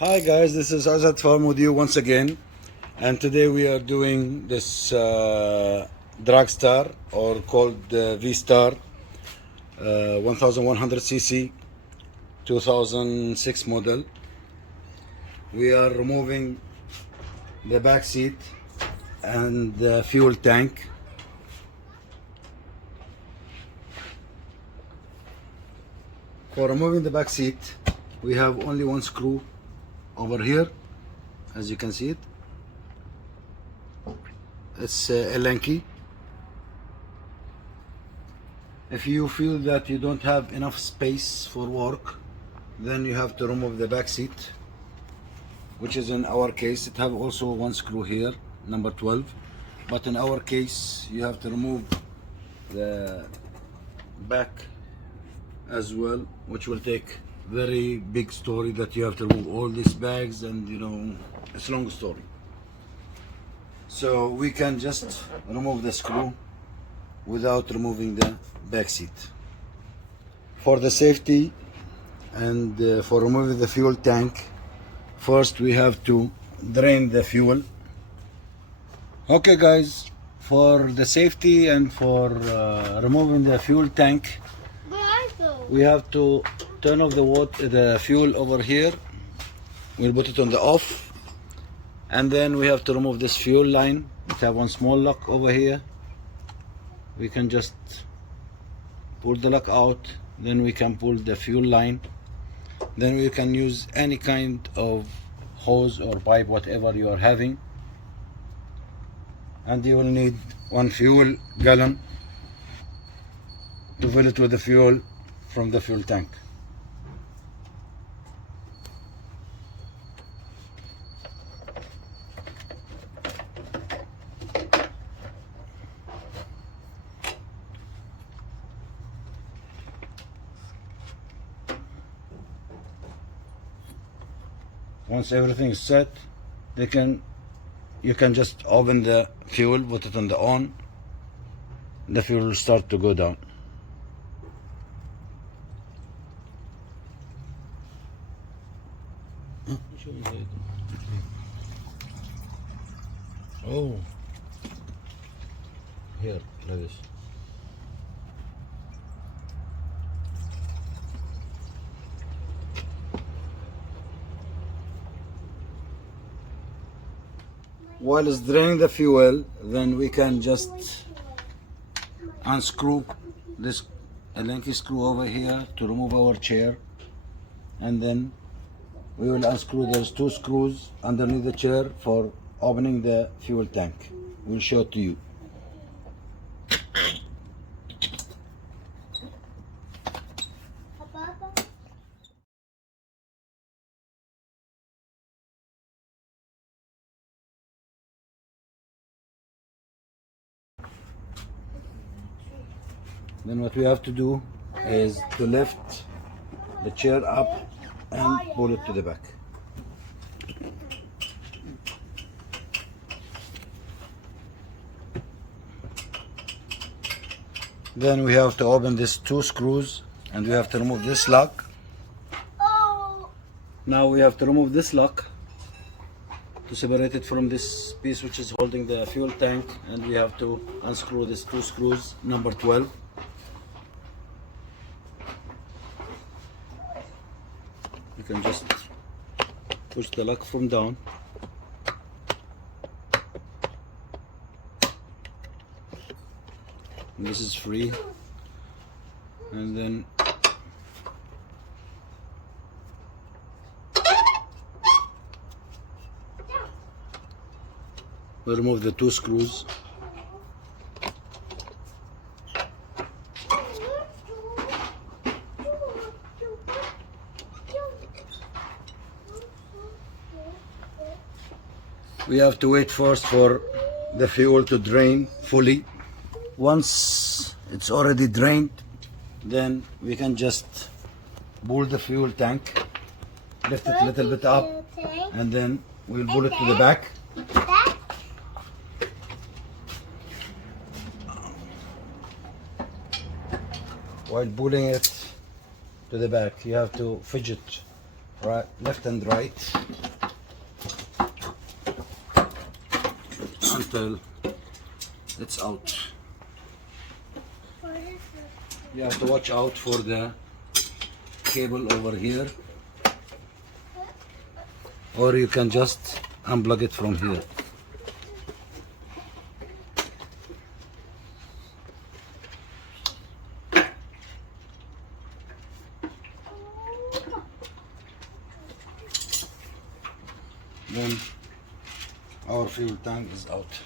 Hi guys, this is Azad Farm with you once again, and today we are doing this Dragstar, or called Vstar, 1100cc 2006 model. We are removing the back seat and the fuel tank. For removing the back seat, we have only one screw over here, as you can see it. It's a lanky. If you feel that you don't have enough space for work, then you have to remove the back seat, which is in our case. It have also one screw here, number 12, but in our case you have to remove the back as well, which will take very big story, that you have to remove all these bags, and it's a long story. So we can just remove the screw without removing the back seat. For the safety and for removing the fuel tank, first we have to drain the fuel. Okay guys, for the safety and for removing the fuel tank, we have to turn off the fuel over here. We'll put it on the off, and then we have to remove this fuel line. We have one small lock over here. We can just pull the lock out, then we can pull the fuel line. Then we can use any kind of hose or pipe, whatever you are having, and you will need one fuel gallon to fill it with the fuel from the fuel tank. Once everything is set, you can just open the fuel, put it on the on. The fuel will start to go down. Oh, here, like this. While it's draining the fuel, then we can just unscrew this lanky screw over here to remove our chair, and then we will unscrew those two screws underneath the chair for opening the fuel tank. We'll show it to you. Then what we have to do is to lift the chair up and pull it to the back. Then we have to open these two screws, and we have to remove this lock. Now we have to remove this lock to separate it from this piece which is holding the fuel tank, and we have to unscrew these two screws, number 12. You can just push the lock from down. And this is free, and then we remove the two screws. We have to wait first for the fuel to drain fully. Once it's already drained, then we can just pull the fuel tank, lift it a little bit up, and then we'll pull it to the back. While pulling it to the back, you have to fidget right, left and right until it's out. You have to watch out for the cable over here, or you can just unplug it from here. Then our fuel tank is out.